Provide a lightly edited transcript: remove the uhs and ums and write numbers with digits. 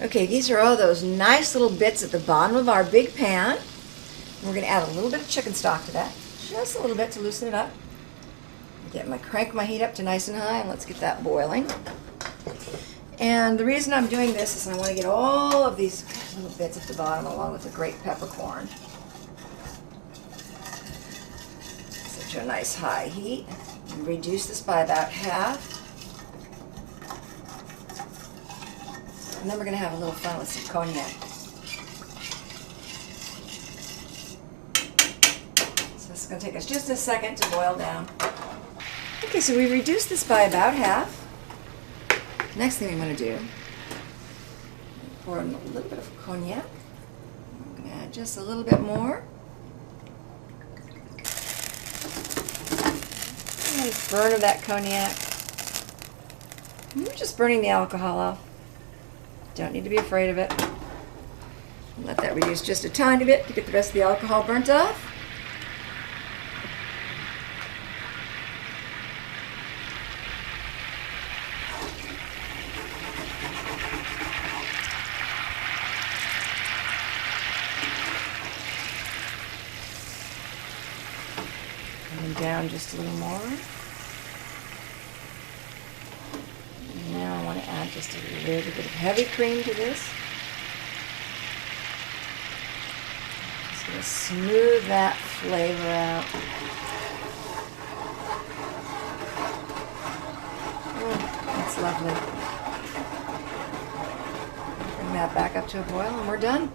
Okay, these are all those nice little bits at the bottom of our big pan. We're going to add a little bit of chicken stock to that, just a little bit to loosen it up. Crank my heat up to nice and high, and let's get that boiling. And the reason I'm doing this is I want to get all of these little bits at the bottom along with the great peppercorn. Set to a nice high heat. And reduce this by about half. And then we're going to have a little fun with some cognac. So this is going to take us just a second to boil down. Okay, so we reduced this by about half. Next thing I'm going to do, pour in a little bit of cognac. I'm going to add just a little bit more. Nice burn of that cognac. And we're just burning the alcohol off. Don't need to be afraid of it. Let that reduce just a tiny bit to get the rest of the alcohol burnt off. And down just a little more. Now I want to add just a little bit of heavy cream to this. Just going to smooth that flavor out. Oh, that's lovely. Bring that back up to a boil and we're done.